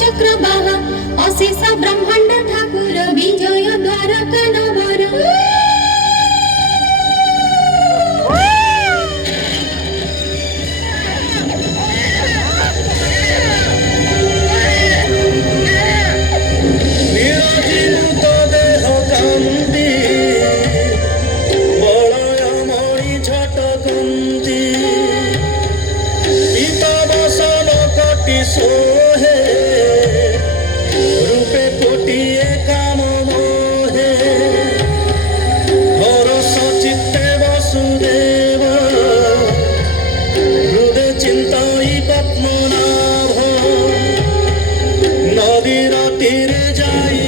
चक्रवाह अशेष ब्रह्मांड ठाकुर विजय द्वारका नगर सोहे रूपे कोटिए काम मोहे हरस चित्ते वसुदेव हृदय चिंताई पद्मनाभ नदीर तीरे जाई